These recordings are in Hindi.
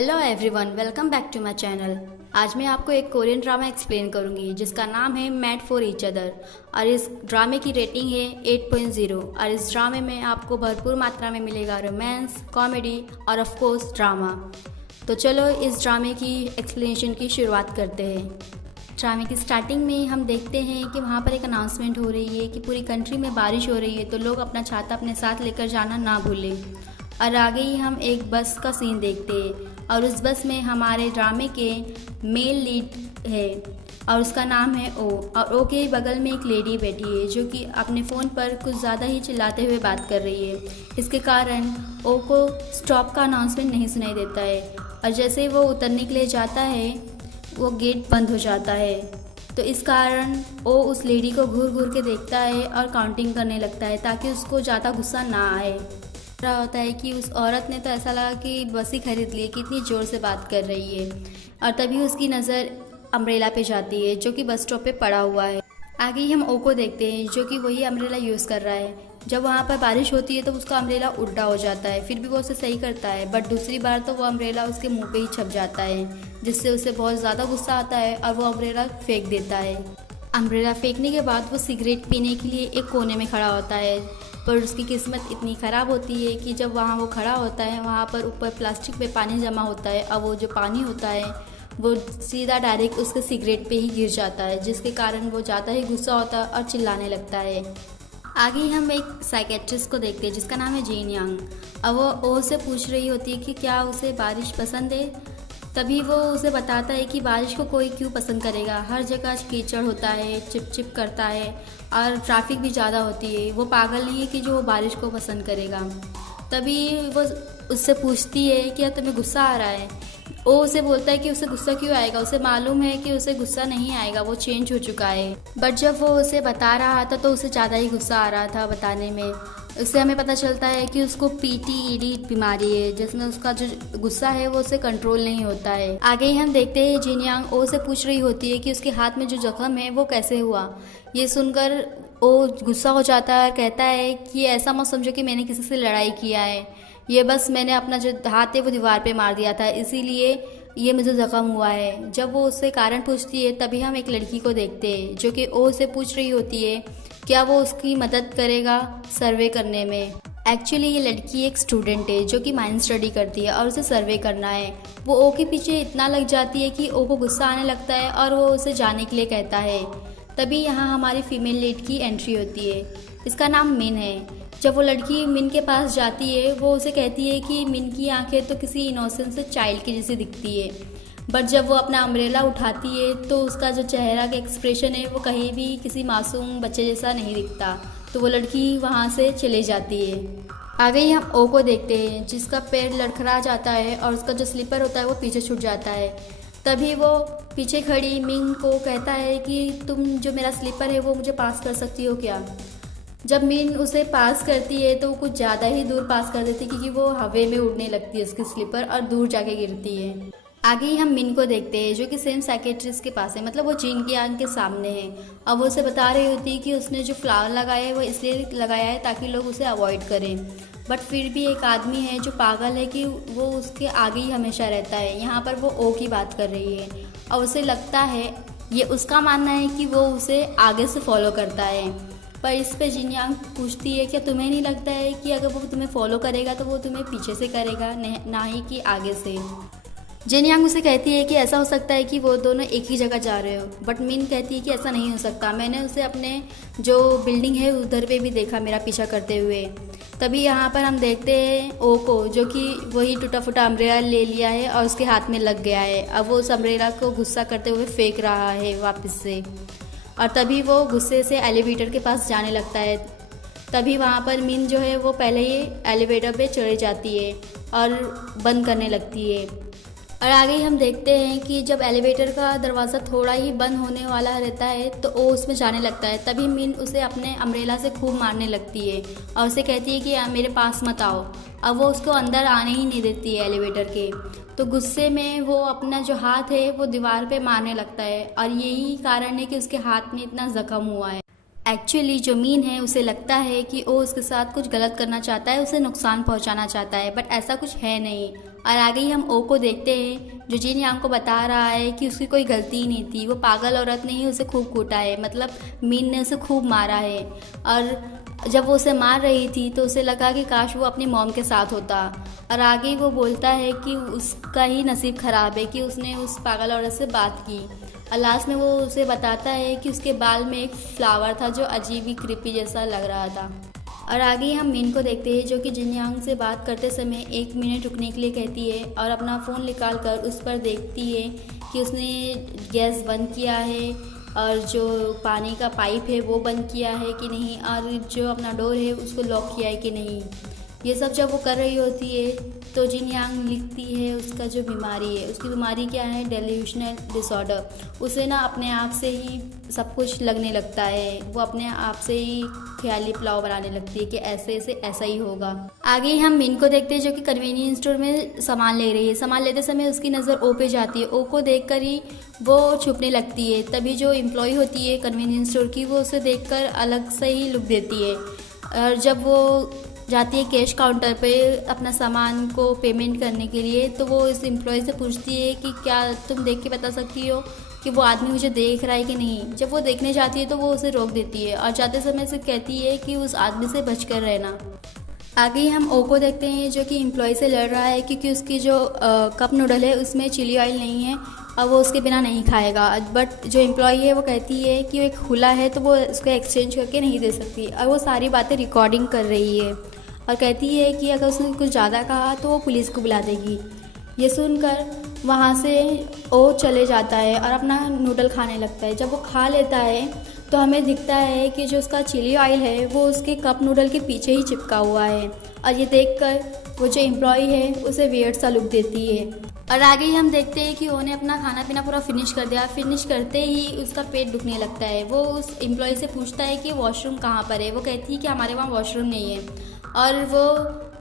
Hello everyone, welcome back to my channel. आज मैं आपको एक कोरियन ड्रामा एक्सप्लेन करूंगी जिसका नाम है मेड फॉर ईच अदर और इस ड्रामे की रेटिंग है 8.0 और इस ड्रामे में आपको भरपूर मात्रा में मिलेगा रोमांस, कॉमेडी और ऑफ कोर्स ड्रामा। तो चलो इस ड्रामे की एक्सप्लेनेशन की शुरुआत करते हैं। ड्रामे की स्टार्टिंग में हम देखते हैं कि वहाँ पर एक अनाउंसमेंट हो रही है कि पूरी कंट्री में बारिश हो रही है, तो लोग अपना छाता अपने साथ लेकर जाना ना भूलें। और आगे ही हम एक बस का सीन देखते हैं और उस बस में हमारे ड्रामे के मेल लीड है और उसका नाम है ओ। और ओ के बगल में एक लेडी बैठी है जो कि अपने फ़ोन पर कुछ ज़्यादा ही चिल्लाते हुए बात कर रही है। इसके कारण ओ को स्टॉप का अनाउंसमेंट नहीं सुनाई देता है और जैसे वो उतरने के लिए जाता है वो गेट बंद हो जाता है। तो इस कारण ओ उस लेडी को घूर घूर के देखता है और काउंटिंग करने लगता है ताकि उसको ज़्यादा गुस्सा ना आए। रहा होता है कि उस औरत ने तो ऐसा लगा कि बस ही खरीद ली, कितनी ज़ोर से बात कर रही है। और तभी उसकी नज़र अम्ब्रेला पे जाती है जो कि बस स्टॉप पे पड़ा हुआ है। आगे ही हम ओ को देखते हैं जो कि वही अम्ब्रेला यूज़ कर रहा है। जब वहाँ पर बारिश होती है तो उसका अम्ब्रेला उल्टा हो जाता है, फिर भी वो उसे सही करता है, बट दूसरी बार तो वो अम्ब्रेला उसके मुँह पे ही छप जाता है जिससे उसे बहुत ज़्यादा गुस्सा आता है और वो अम्ब्रेला फेंक देता है। अम्ब्रेला फेंकने के बाद वो सिगरेट पीने के लिए एक कोने में खड़ा होता है, पर उसकी किस्मत इतनी ख़राब होती है कि जब वहाँ वो खड़ा होता है वहाँ पर ऊपर प्लास्टिक पे पानी जमा होता है और वो जो पानी होता है वो सीधा डायरेक्ट उसके सिगरेट पे ही गिर जाता है, जिसके कारण वो ज़्यादा ही गुस्सा होता है और चिल्लाने लगता है। आगे हम एक साइकेट्रिस्ट को देखते हैं जिसका नाम है जीन यांग। अब वो ओ से पूछ रही होती है कि क्या उसे बारिश पसंद है। तभी वो उसे बताता है कि बारिश को कोई क्यों पसंद करेगा, हर जगह कीचड़ होता है, चिपचिप करता है और ट्रैफिक भी ज़्यादा होती है। वो पागल नहीं है कि जो वो बारिश को पसंद करेगा। तभी वो उससे पूछती है कि क्या तुम्हें गुस्सा आ रहा है। वो उसे बोलता है कि उसे गुस्सा क्यों आएगा, उसे मालूम है कि उसे गुस्सा नहीं आएगा, वो चेंज हो चुका है। बट जब वो उसे बता रहा था तो उसे ज़्यादा ही गुस्सा आ रहा था बताने में। इससे हमें पता चलता है कि उसको PTSD बीमारी है जिसमें उसका जो गुस्सा है वो उसे कंट्रोल नहीं होता है। आगे ही हम देखते हैं जिन यांग ओ से पूछ रही होती है कि उसके हाथ में जो जख्म है वो कैसे हुआ। ये सुनकर ओ गुस्सा हो जाता है और कहता है कि ऐसा मत समझो कि मैंने किसी से लड़ाई किया है, ये बस मैंने अपना जो हाथ है वो दीवार पे मार दिया था, इसीलिए ये मुझे ज़ख्म हुआ है। जब वो उससे कारण पूछती है तभी हम एक लड़की को देखते हैं जो कि ओ से पूछ रही होती है क्या वो उसकी मदद करेगा सर्वे करने में। एक्चुअली ये लड़की एक स्टूडेंट है जो कि माइंड स्टडी करती है और उसे सर्वे करना है। वो ओ के पीछे इतना लग जाती है कि ओ को गुस्सा आने लगता है और वो उसे जाने के लिए कहता है। तभी यहाँ हमारी फीमेल लीड की एंट्री होती है, इसका नाम मिन है। जब वो लड़की मिन के पास जाती है वो उसे कहती है कि मिन की आंखें तो किसी इनोसेंट से चाइल्ड की जैसी दिखती है, बट जब वो अपना अम्ब्रेला उठाती है तो उसका जो चेहरा का एक्सप्रेशन है वो कहीं भी किसी मासूम बच्चे जैसा नहीं दिखता। तो वो लड़की वहाँ से चली जाती है। आगे ही हम ओ को देखते हैं जिसका पैर लड़खड़ा जाता है और उसका जो स्लीपर होता है वो पीछे छूट जाता है। तभी वो पीछे खड़ी मिंग को कहता है कि तुम जो मेरा स्लीपर है वो मुझे पास कर सकती हो क्या। जब मिन उसे पास करती है तो वो कुछ ज़्यादा ही दूर पास कर देती है क्योंकि वो हवा में उड़ने लगती है उसकी स्लीपर और दूर जाके गिरती है। आगे ही हम मिन को देखते हैं जो कि सेम साइकेट्रिस्ट के पास है, मतलब वो जीन की आंख के सामने है। अब वो उसे बता रही होती है कि उसने जो फ्लावर लगाया है वो इसलिए लगाया है ताकि लोग उसे अवॉइड करें, बट फिर भी एक आदमी है जो पागल है कि वो उसके आगे ही हमेशा रहता है। यहाँ पर वो ओ की बात कर रही है और उसे लगता है, ये उसका मानना है कि वो उसे आगे से फॉलो करता है। पर इस पे जिन यांग पूछती है क्या तुम्हें नहीं लगता है कि अगर वो तुम्हें फॉलो करेगा तो वो तुम्हें पीछे से करेगा, ना ही कि आगे से। जिन यांग उसे कहती है कि ऐसा हो सकता है कि वो दोनों एक ही जगह जा रहे हो, बट मिन कहती है कि ऐसा नहीं हो सकता, मैंने उसे अपने जो बिल्डिंग है उधर पे भी देखा मेरा पीछा करते हुए। तभी यहाँ पर हम देखते हैं ओ को जो कि वही टूटा फूटा अम्ब्रेला ले लिया है और उसके हाथ में लग गया है। अब वो उस अम्ब्रेला को गुस्सा करते हुए फेंक रहा है वापस से और तभी वो गुस्से से एलिवेटर के पास जाने लगता है। तभी वहाँ पर मिन जो है वो पहले ही एलिवेटर पे चढ़ जाती है और बंद करने लगती है। और आगे हम देखते हैं कि जब एलिवेटर का दरवाज़ा थोड़ा ही बंद होने वाला रहता है तो वो उसमें जाने लगता है। तभी मिन उसे अपने अम्ब्रेला से खूब मारने लगती है और उसे कहती है कि मेरे पास मत आओ। अब वो उसको अंदर आने ही नहीं देती है एलिवेटर के। तो गुस्से में वो अपना जो हाथ है वो दीवार पे मारने लगता है और यही कारण है कि उसके हाथ में इतना ज़ख्म हुआ है। एक्चुअली जो मीन है उसे लगता है कि वो उसके साथ कुछ गलत करना चाहता है, उसे नुकसान पहुंचाना चाहता है, बट ऐसा कुछ है नहीं। और आगे ही हम ओ को देखते हैं जो जिन यांग को बता रहा है कि उसकी कोई गलती ही नहीं थी, वो पागल औरत ने ही उसे खूब कूटा है, मतलब मीन ने उसे खूब मारा है। और जब वो उसे मार रही थी तो उसे लगा कि काश वो अपनी मॉम के साथ होता। और आगे वो बोलता है कि उसका ही नसीब ख़राब है कि उसने उस पागल औरत से बात की। और लास्ट में वो उसे बताता है कि उसके बाल में एक फ्लावर था जो अजीब ही क्रिपी जैसा लग रहा था। और आगे हम मीन को देखते हैं जो कि जिन यांग से बात करते समय 1 मिनट रुकने के लिए कहती है और अपना फ़ोन निकाल कर उस पर देखती है कि उसने गैस बंद किया है और जो पानी का पाइप है वो बंद किया है कि नहीं, और जो अपना डोर है उसको लॉक किया है कि नहीं। ये सब जब वो कर रही होती है तो जिन यांग लिखती है उसका जो बीमारी है, उसकी बीमारी क्या है, डेल्यूशनल डिसऑर्डर। उसे ना अपने आप से ही सब कुछ लगने लगता है, वो अपने आप से ही ख्याली पुलाव बनाने लगती है कि ऐसे से ऐसा ही होगा। आगे हम मीन को देखते हैं जो कि कन्वीनियंस स्टोर में सामान ले रही है। सामान लेते समय उसकी नज़र ओ पे जाती है, ओ को देखकर ही वो छुपने लगती है। तभी जो एम्प्लॉय होती है कन्वीनियंस स्टोर की, वो उसे देखकर अलग से ही लुक देती है। और जब वो जाती है कैश काउंटर पे अपना सामान को पेमेंट करने के लिए, तो वो इस एम्प्लॉय से पूछती है कि क्या तुम देख के बता सकती हो कि वो आदमी मुझे देख रहा है कि नहीं। जब वो देखने जाती है तो वो उसे रोक देती है और जाते समय से कहती है कि उस आदमी से बचकर रहना। आगे हम ओ को देखते हैं जो कि एम्प्लॉय से लड़ रहा है क्योंकि उसकी जो कप नूडल है उसमें चिली ऑयल नहीं है और वो उसके बिना नहीं खाएगा। बट जो एम्प्लॉय है वो कहती है कि वो एक खुला है तो वो उसको एक्सचेंज करके नहीं दे सकती, और वो सारी बातें रिकॉर्डिंग कर रही है और कहती है कि अगर उसने कुछ ज़्यादा कहा तो वो पुलिस को बुला देगी। ये सुनकर वहाँ से ओ चले जाता है और अपना नूडल खाने लगता है। जब वो खा लेता है तो हमें दिखता है कि जो उसका चिली ऑयल है वो उसके कप नूडल के पीछे ही चिपका हुआ है, और ये देखकर वो जो एम्प्लॉय है उसे वियर्ड सा लुक देती है। और आगे ही हम देखते हैं कि ओ ने अपना खाना पीना पूरा फिनिश कर दिया। फिनिश करते ही उसका पेट दुखने लगता है। वो उस एम्प्लॉय से पूछता है कि वॉशरूम कहाँ पर है। वो कहती है कि हमारे वहाँ वॉशरूम नहीं है, और वो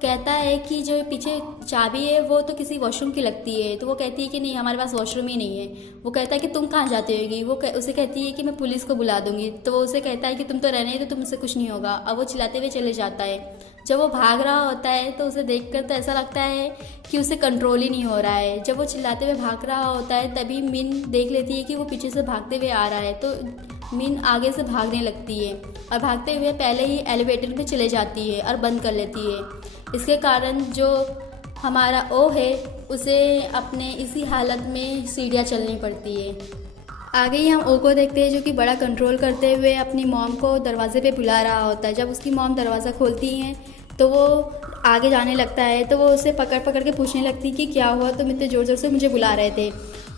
कहता है कि जो पीछे चाबी है वो तो किसी वॉशरूम की लगती है। तो वो कहती है कि नहीं, हमारे पास वॉशरूम ही नहीं है। वो कहता है कि तुम कहाँ जाती होगी। उसे कहती है कि मैं पुलिस को बुला दूंगी। तो वो उसे कहता है कि तुम तो रहने ही तो तुमसे कुछ नहीं होगा, और वो चिल्लाते हुए चले जाता है। जब वो भाग रहा होता है तो उसे देखकर तो ऐसा लगता है कि उसे कंट्रोल ही नहीं हो रहा है। जब वो चिल्लाते हुए भाग रहा होता है तभी मिन देख लेती है कि वो पीछे से भागते हुए आ रहा है, तो मिन आगे से भागने लगती है और भागते हुए पहले ही एलिवेटर में चले जाती है और बंद कर लेती है। इसके कारण जो हमारा ओ है उसे अपने इसी हालत में सीढ़ियाँ चलनी पड़ती है। आगे ही हम ओ को देखते हैं जो कि बड़ा कंट्रोल करते हुए अपनी मॉम को दरवाजे पे बुला रहा होता है। जब उसकी मॉम दरवाज़ा खोलती हैं तो वो आगे जाने लगता है, तो वो उसे पकड़ पकड़ के पूछने लगती कि क्या हुआ, तुम इतने ज़ोर ज़ोर से मुझे बुला रहे थे।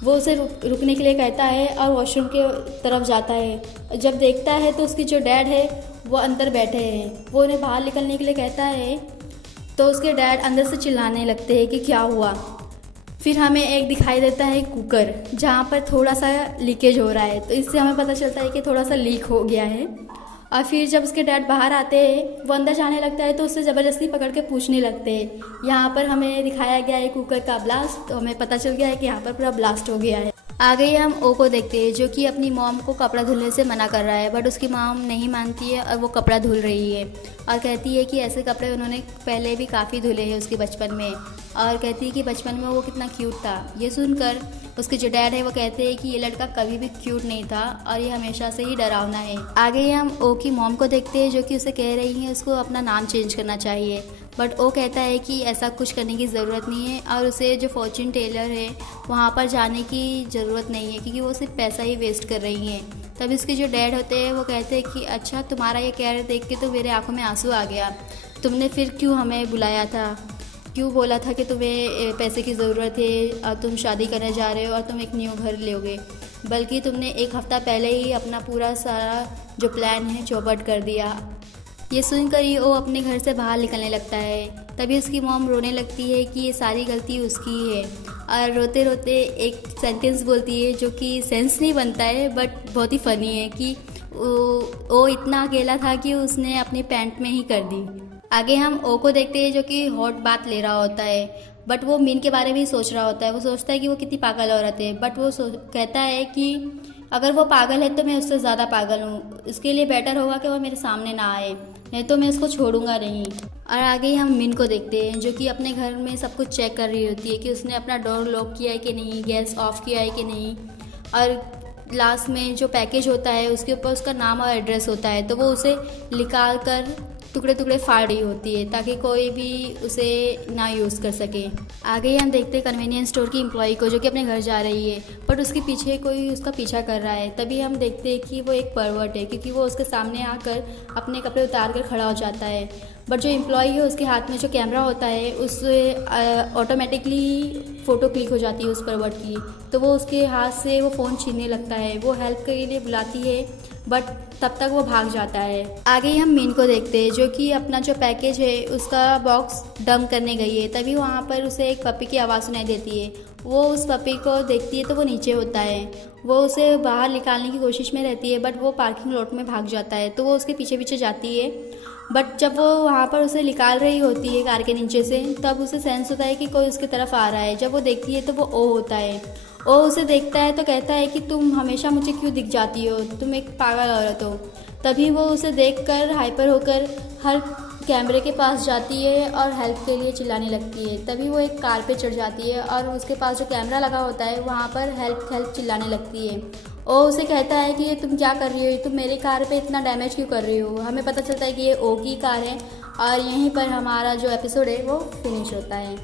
वो उसे रुकने के लिए कहता है और वॉशरूम के तरफ जाता है। जब देखता है तो उसकी जो डैड है वो अंदर बैठे हैं। वो उन्हें बाहर निकलने के लिए कहता है तो उसके डैड अंदर से चिल्लाने लगते हैं कि क्या हुआ। फिर हमें एक दिखाई देता है कुकर, जहाँ पर थोड़ा सा लीकेज हो रहा है, तो इससे हमें पता चलता है कि थोड़ा सा लीक हो गया है। और फिर जब उसके डैड बाहर आते हैं, वो अंदर जाने लगता है तो उससे ज़बरदस्ती पकड़ के पूछने लगते हैं। यहाँ पर हमें दिखाया गया है कुकर का ब्लास्ट, तो हमें पता चल गया है कि यहाँ पर पूरा ब्लास्ट हो गया है। आगे ही हम ओ को देखते हैं जो कि अपनी मॉम को कपड़ा धुलने से मना कर रहा है, बट उसकी मॉम नहीं मानती है और वो कपड़ा धुल रही है और कहती है कि ऐसे कपड़े उन्होंने पहले भी काफ़ी धुले हैं उसके बचपन में, और कहती है कि बचपन में वो कितना क्यूट था। ये सुनकर उसके जो डैड है वो कहते हैं कि ये लड़का कभी भी क्यूट नहीं था और ये हमेशा से ही डरावना है। आगे ही हम ओ की मॉम को देखते हैं जो कि उसे कह रही हैं उसको अपना नाम चेंज करना चाहिए, बट ओ कहता है कि ऐसा कुछ करने की ज़रूरत नहीं है और उसे जो फॉर्च्यून टेलर है वहाँ पर जाने की ज़रूरत नहीं है क्योंकि वो सिर्फ पैसा ही वेस्ट कर रही हैं। तब इसके जो डैड होते हैं वो कहते हैं कि अच्छा, तुम्हारा ये कैरेक्टर देख के तो मेरे आंखों में आंसू आ गया। तुमने फिर क्यों हमें बुलाया था, क्यों बोला था कि तुम्हें पैसे की ज़रूरत है और तुम शादी करने जा रहे हो और तुम एक न्यू घर लोगे, बल्कि तुमने एक हफ़्ता पहले ही अपना पूरा सारा जो प्लान है चौपट कर दिया। ये सुनकर ही वो अपने घर से बाहर निकलने लगता है। तभी उसकी मॉम रोने लगती है कि ये सारी गलती उसकी ही है, और रोते रोते एक सेंटेंस बोलती है जो कि सेंस नहीं बनता है बट बहुत ही फ़नी है कि वो इतना अकेला था कि उसने अपनी पैंट में ही कर दी। आगे हम ओ को देखते हैं जो कि हॉट बात ले रहा होता है, बट वो मीन के बारे में ही सोच रहा होता है। वो सोचता है कि वो कितनी पागल औरत है, बट वो कहता है कि अगर वो पागल है तो मैं उससे ज़्यादा पागल हूँ। इसके लिए बेटर होगा कि वो मेरे सामने ना आए, नहीं तो मैं उसको छोड़ूंगा नहीं। और आगे ही हम मिन को देखते हैं, जो कि अपने घर में सब कुछ चेक कर रही होती है कि उसने अपना डोर लॉक किया है कि नहीं, गैस ऑफ किया है कि नहीं। और लास्ट में जो पैकेज होता है उसके ऊपर उसका नाम और एड्रेस होता है, तो वो उसे निकाल कर टुकड़े टुकड़े फाड़ रही होती है ताकि कोई भी उसे ना यूज़ कर सके। आगे ही हम देखते हैं कन्वीनियंस स्टोर की एम्प्लॉय को, जो कि अपने घर जा रही है, बट उसके पीछे कोई उसका पीछा कर रहा है। तभी हम देखते हैं कि वो एक परवर्ट है, क्योंकि वो उसके सामने आकर अपने कपड़े उतार कर खड़ा हो जाता है। बट जो एम्प्लॉय है उसके हाथ में जो कैमरा होता है उससे ऑटोमेटिकली फ़ोटो क्लिक हो जाती है उस परवर्ट की, तो वो उसके हाथ से वो फ़ोन छीनने लगता है। वो हेल्प के लिए बुलाती है, बट तब तक वो भाग जाता है। आगे ही हम मीन को देखते हैं, जो कि अपना जो पैकेज है उसका बॉक्स डंप करने गई है। तभी वहाँ पर उसे एक पपी की आवाज़ सुनाई देती है। वो उस पपी को देखती है तो वो नीचे होता है। वो उसे बाहर निकालने की कोशिश में रहती है, बट वो पार्किंग लॉट में भाग जाता है, तो वो उसके पीछे पीछे जाती है। बट जब वो वहाँ पर उसे निकाल रही होती है कार के नीचे से, तब उसे सेंस होता है कि कोई उसकी तरफ आ रहा है। जब वो देखती है तो वो ओ होता है। ओ उसे देखता है तो कहता है कि तुम हमेशा मुझे क्यों दिख जाती हो, तुम एक पागल औरत हो। तभी वो उसे देखकर हाइपर होकर हर कैमरे के पास जाती है और हेल्प के लिए चिल्लाने लगती है। तभी वो एक कार पे चढ़ जाती है और उसके पास जो कैमरा लगा होता है वहाँ पर हेल्प हेल्प चिल्लाने लगती है। ओ उसे कहता है कि ये तुम क्या कर रही हो, तुम मेरी कार पे इतना डैमेज क्यों कर रही हो। हमें पता चलता है कि ये ओ की कार है और यहीं पर हमारा जो एपिसोड है वो फिनिश होता है।